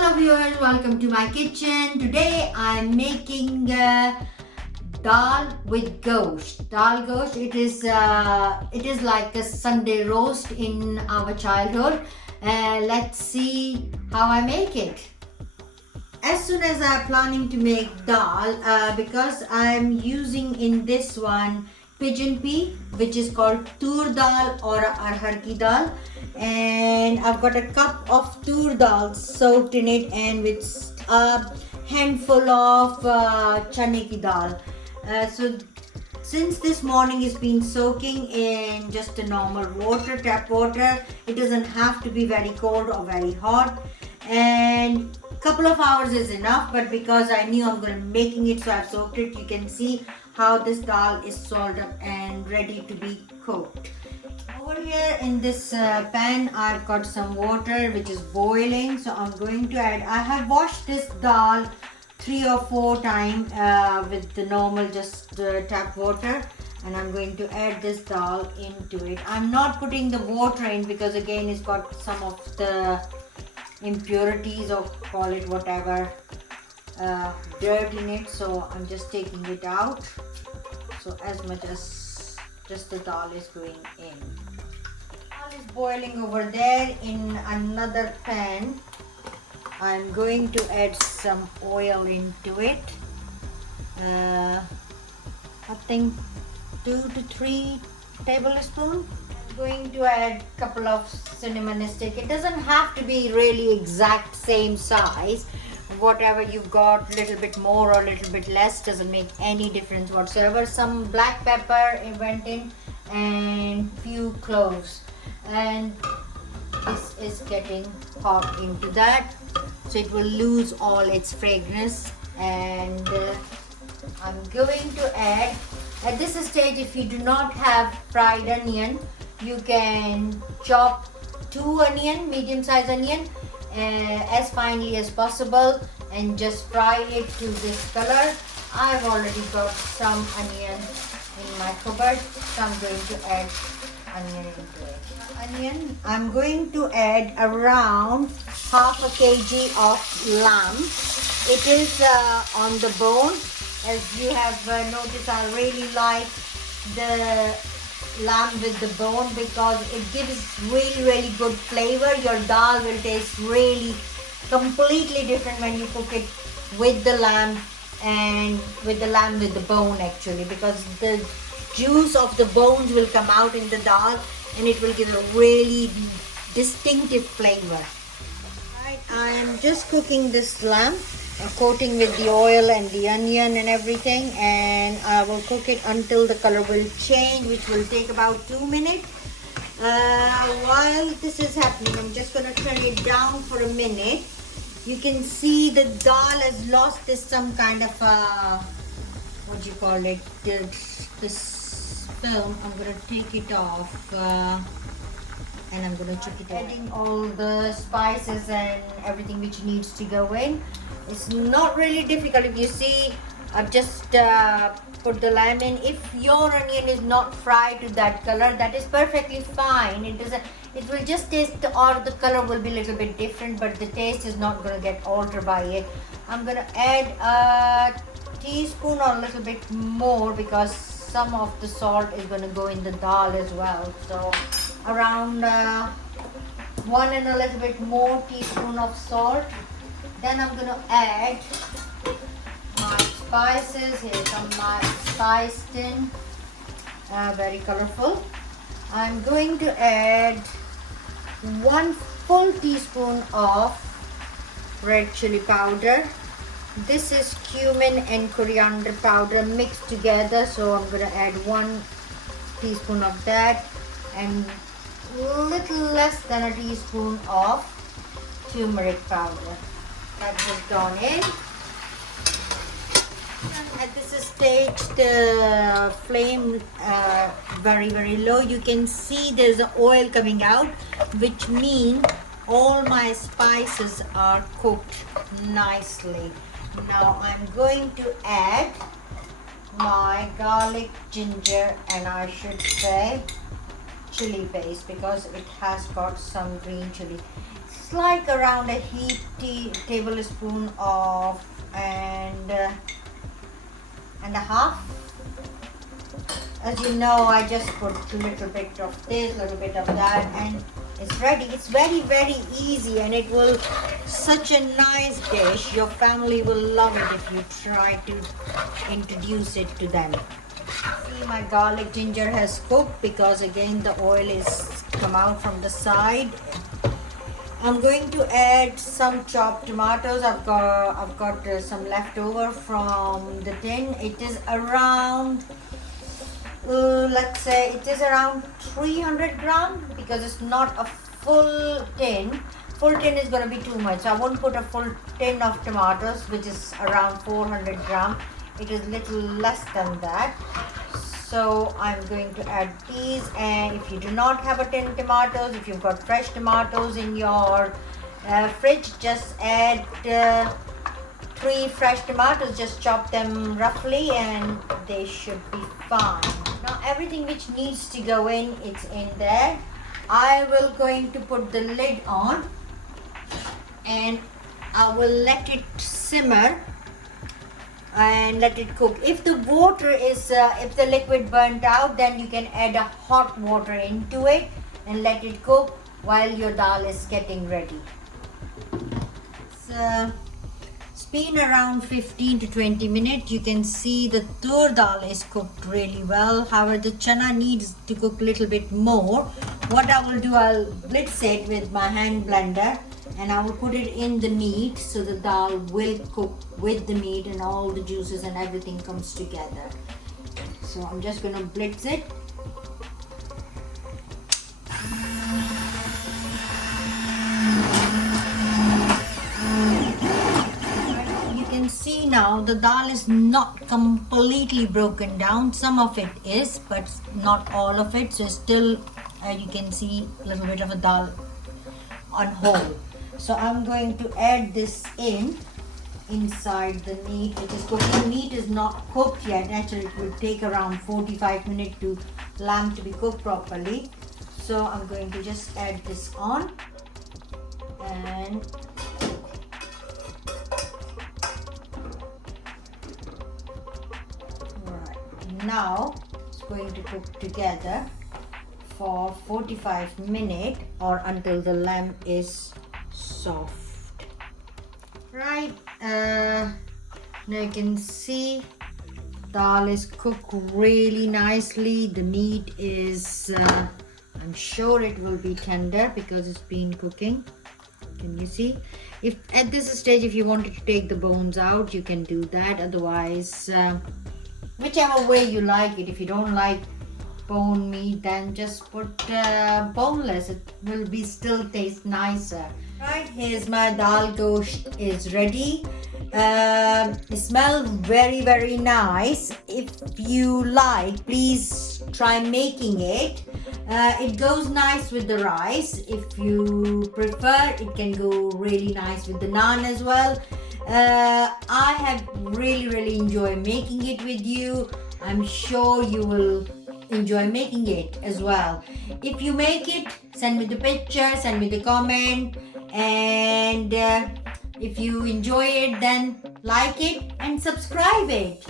Hello viewers, welcome to my kitchen. Today I'm making dal with ghost. Dal ghost. It is like a Sunday roast in our childhood. Let's see how I make it. As soon as I'm planning to make dal, because I'm using in this one pigeon pea, which is called tur dal or arhar ki dal, and I've got a cup of tur dal soaked in it, and with a handful of channa ki dal. So since this morning it's been soaking in just a normal water, tap water, it doesn't have to be very cold or very hot, and couple of hours is enough, but because I knew I'm going to be making it, so I've soaked it. You can see how this dal is salted up and ready to be cooked. Over here in this pan I've got some water which is boiling, so I'm going to add, I have washed this dal 3 or 4 times with the normal just tap water, and I'm going to add this dal into it. I'm not putting the water in because again it's got some of the impurities, or call it whatever, dirt in it, so I'm just taking it out. So as much as just the dal is going in. Dal is boiling over there. In another pan I'm going to add some oil into it. I think 2 to 3 tablespoons. Going to add a couple of cinnamon stick. It doesn't have to be really exact same size. Whatever you've got, little bit more or little bit less, doesn't make any difference whatsoever. Some black pepper went in and few cloves, and this is getting hot into that, so it will lose all its fragrance. And I'm going to add, at this stage, if you do not have fried onion, you can chop 2 onion, medium-sized onion, as finely as possible, and just fry it to this color. I've already got some onion in my cupboard, so I'm going to add onion into it. Onion, I'm going to add around half a kg of lamb. It is on the bone. As you have noticed, I really like the lamb with the bone because it gives really good flavor. Your dal will taste really completely different when you cook it with the lamb, and with the lamb with the bone actually, because the juice of the bones will come out in the dal and it will give a really distinctive flavor. Right, I am just cooking this lamb, coating with the oil and the onion and everything, and I will cook it until the color will change, which will take about 2 minutes. While this is happening, I'm just going to turn it down for a minute. You can see the dal has lost this some kind of what do you call it, this film. I'm going to take it off and I'm going to chuck it in. Adding all the spices and everything which needs to go in. It's not really difficult. If you see, I've just put the lamb in. If your onion is not fried to that color, that is perfectly fine. It will just taste, or the color will be a little bit different, but the taste is not going to get altered by it. I'm going to add a teaspoon or a little bit more because some of the salt is going to go in the dal as well. So around 1 and a little bit more teaspoon of salt. Then I'm going to add my spices. Here come my spice tin, very colorful. I'm going to add 1 full teaspoon of red chili powder. This is cumin and coriander powder mixed together, so I'm going to add 1 teaspoon of that, and little less than a teaspoon of turmeric powder. That has gone in. And at this stage, the flame very low. You can see there's oil coming out, which means all my spices are cooked nicely. Now I'm going to add my garlic, ginger, and I should say chili paste because it has got some green chili. It's like around a tablespoon of and a half. As you know, I just put a little bit of this, little bit of that, and it's ready. It's very, very easy, and it will such a nice dish. Your family will love it if you try to introduce it to them. See, my garlic ginger has cooked because again the oil is come out from the side. I'm going to add some chopped tomatoes. I've got some leftover from the tin. It is around let's say it is around 300 gram because it's not a full tin. Full tin is going to be too much, so I won't put a full tin of tomatoes, which is around 400 gram. It is little less than that. So I'm going to add these, and if you do not have a tin tomatoes, if you've got fresh tomatoes in your fridge, just add 3 fresh tomatoes. Just chop them roughly and they should be fine. Now everything which needs to go in, it's in there. I will going to put the lid on and I will let it simmer and let it cook. If the water is if the liquid burnt out, then you can add a hot water into it and let it cook while your dal is getting ready. It's been around 15 to 20 minutes. You can see the tur dal is cooked really well. However, the channa needs to cook a little bit more. What I will do, I'll blitz it with my hand blender and I will put it in the meat so the dal will cook with the meat and all the juices and everything comes together. So I'm just going to blitz it. You can see now the dal is not completely broken down. Some of it is, but not all of it. So still you can see a little bit of a dal on whole. So I'm going to add this inside the meat which is cooked. The meat is not cooked yet. Actually, it will take around 45 minutes to lamb to be cooked properly. So I'm going to just add this on and right now it's going to cook together for 45 minutes or until the lamb is soft. Right, now you can see dal is cooked really nicely. The meat is I'm sure it will be tender because it's been cooking. Can you see? If at this stage if you wanted to take the bones out, you can do that. Otherwise whichever way you like it. If you don't like bone meat, then just put boneless. It will be still taste nicer. Right, here's my dal ghosht is ready. It smells very, very nice. If you like, please try making it. It goes nice with the rice. If you prefer, it can go really nice with the naan as well. I have really enjoyed making it with you. I'm sure you will enjoy making it as well. If you make it, send me the picture, send me the comment, and if you enjoy it, then like it and subscribe it.